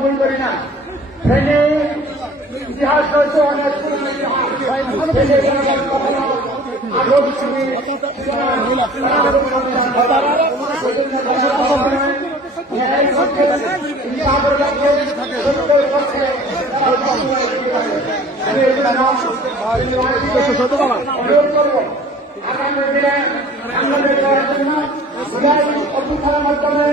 ভুল করি না। ট্রেনে ইতিহাস রয়েছে অনেক পুরনো আগামী দিনে আমাদের জন্য অভ্যুত্থানের মাধ্যমে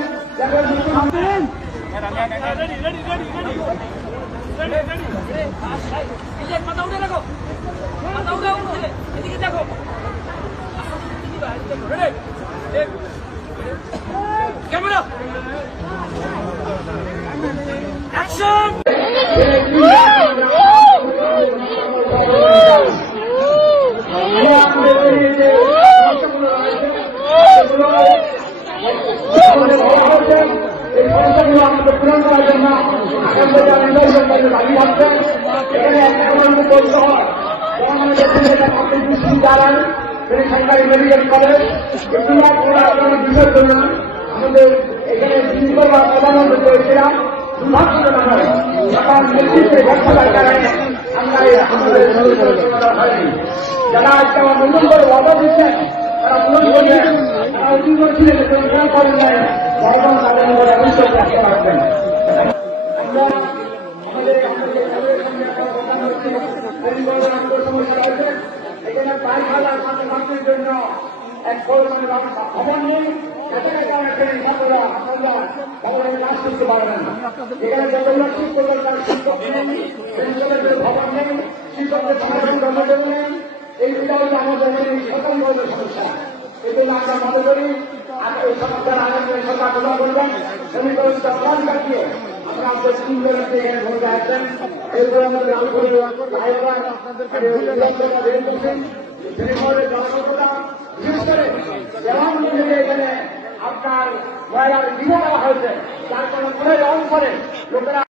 ক্যামেরা অ্যাকশন এই সমস্যাগুলো আমাদের পূরণ করার জন্য আগামী দাবি থাকবে। এখানে একটা বলতে হয় দাঁড়ান সরকারি মেডিকেল কলেজ বিষয়ের জন্য আমাদের এখানে প্রধানমন্ত্রী করেছিলাম দুর্ভাগ্যজনক সরকার নেতৃত্বে ব্যর্থতার কারণে আমরা হয়নি। যারা আজকে আমার নতুন করে ওয়াদা দিচ্ছেন তারা পূরণ করবেন, তারা অতীত ছিলেন পূরণ করেন নাই, বর্তমান তাদের উপরে অভিযোগ রাখতে পারবেন। এখানে 22,000 ছাত্রছাত্রীর জন্য এক পরিমাণে খবর নেই, খবরের কাজ করতে পারবেন না। এখানে যতগুলো শিক্ষক দরকার শিক্ষক নেই, খবর নেই, শিক্ষকদের সমাধান কর্মযোগ নেই। এইগুলো হচ্ছে আমাদের সকল ধরনের সমস্যা। এগুলো আমরা মনে করি এই সমস্যার আগে সরকার প্রদান করবেন। সমীকরণ চক্রান্ত কাটিয়ে আমরা আপনাদের 3 জনকে এখানে ভূমিকা আছেন। এরপরে আমাদের এখানে আপনার মহিলার বিধা দেওয়া হয়েছে, যার কারণে অনেক অঞ্চলে লোকেরা